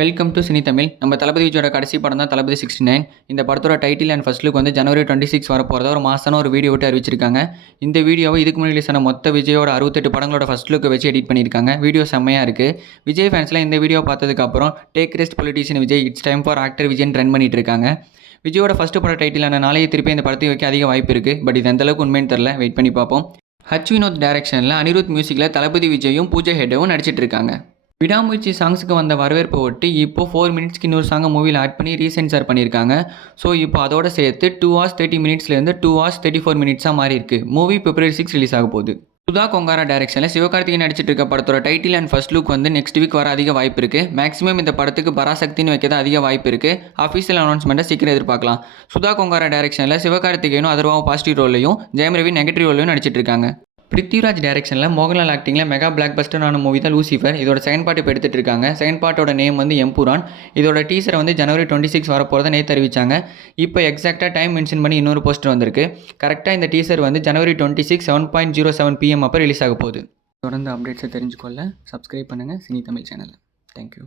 Welcome to cine Tamil. நம்ம தளபதி விஜயோட கடைசி படம் தான் தளபதி 69. இந்த படத்தோட டைட்டில் அண்ட் ஃபர்ஸ்ட் லுக் வந்து ஜனவரி 26 வரப்போகிறதா ஒரு மாசான ஒரு வீடியோ விட்டு அறிவிச்சிருக்காங்க. இந்த வீடியோவை இதுக்கு முன்னாடி ரிலீஸ் ஆன மொத்த விஜயோட 68 படங்களோட ஃபர்ஸ்ட் லுக்கை வச்சு எடிட் பண்ணியிருக்காங்க. வீடியோ செம்மையாக இருக்குது. விஜய் ஃபேன்ஸ்லாம் இந்த வீடியோ பார்த்ததுக்கப்புறம் take rest politician Vijay, it's time for actor விஜய்னு ரன் பண்ணிட்டு இருக்காங்க. விஜயோட ஃபர்ஸ்ட் பட டைட்டிலான நாளையே திருப்பி இந்த படத்தை வைக்க அதிக வாய்ப்பு இருக்குது. பட் இது எந்தளவுக்கு உண்மைன்னு தெரில, வெயிட் பண்ணி பார்ப்போம். ஹச் வினோத் டைரக்ஷனில் அனிருத் மியூசிக்கில் தளபதி விஜயும் பூஜா ஹெக்டேவும் நடிச்சிட்டு இருக்காங்க. விடாமுயற்சி சாங்ஸுக்கு வந்த வரவேற்பை ஒட்டி இப்போ 4 மினிட்ஸ்க்கு இன்னொரு சாங்கை மூவியில் ஆட் பண்ணி ரீசென்சார் பண்ணியிருக்காங்க. ஸோ இப்போ அதோட சேர்த்து 2 hours 30 minutesலேருந்து 2 hours 34 minutesஸாக மாறி இருக்கு. மூவி February 6 ரிலீஸ் ஆக போகுது. சுதா கொங்காரா டைரக்ஷனில் சிவகார்த்திகேயன் நடிச்சிட்டு இருக்க படத்தோட டைட்டில் அண்ட் ஃபர்ஸ்ட் லுக் வந்து நெக்ஸ்ட் வீக் வர அதிக வாய்ப்பு இருக்குது. மேக்ஸிமம் இந்த படத்துக்கு பராசக்தின்னு வைக்க அதிக வாய்ப்பு இருக்குது. அஃபீஷியல் அனௌன்ஸ்மெண்ட்டை சீக்கிரம் எதிர்பார்க்கலாம். சுதா கொங்காரா டைரக்ஷனில் சிவகார்த்திகேயனும் அதர்வாவும் பாசிட்டிவ் ரோலையும், ஜெயம் ரவி நெகட்டிவ் ரோலையும் நடிச்சிட்டு இருக்காங்க. பிருத்திவிராஜ் டைரக்ஷனில் மோகன்லால் ஆக்டிங்கில் மெகா பிளாக் பஸ்டரான மூவி தான் லூசிஃபர். இதோட செகண்ட் பார்ட் இப்போ எடுத்துகிட்டு இருக்காங்க. செகண்ட் பார்ட்டோட நேம் வந்து எம்புரான். இதோட டீசரை வந்து ஜனவரி 26 வரப்போகிறத நேற்று அறிவிச்சாங்க. இப்போ எக்ஸாக்டாக டைம் மென்ஷன் பண்ணி இன்னொரு போஸ்டர் வந்திருக்கு. கரெக்டாக இந்த டீசர் வந்து ஜனவரி 26 7:07 PM அப்போ ரிலீஸ் ஆக போகுது. தொடர்ந்து அப்டேட்ஸை தெரிஞ்சுக்கொள்ள சப்ஸ்கிரைப் பண்ணுங்கள் சினி தமிழ் சேனலை. தேங்க்யூ.